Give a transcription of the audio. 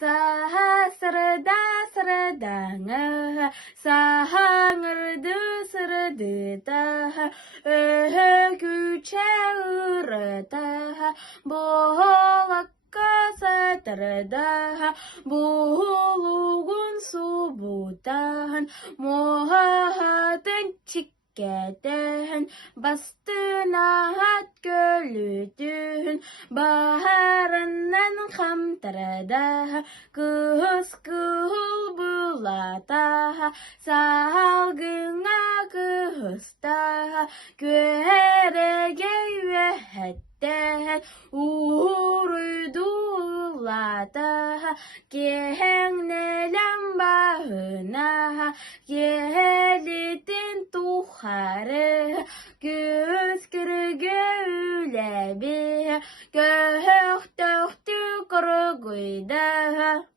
Saha sırada sıradağına, sahangırdı sırdı daha, güçe ırıda, boğulakka satırda, boğuluğun subudan, muhadın çıkkeden, bastına hat gölüdün, baharından kamtırda, kız kıl bulata, salgına kızda, görege yühette, uğruydulata, gehnelen bahına, gelidin tuharı, göz kırgı ülebi, göğtüktü kırgıydı.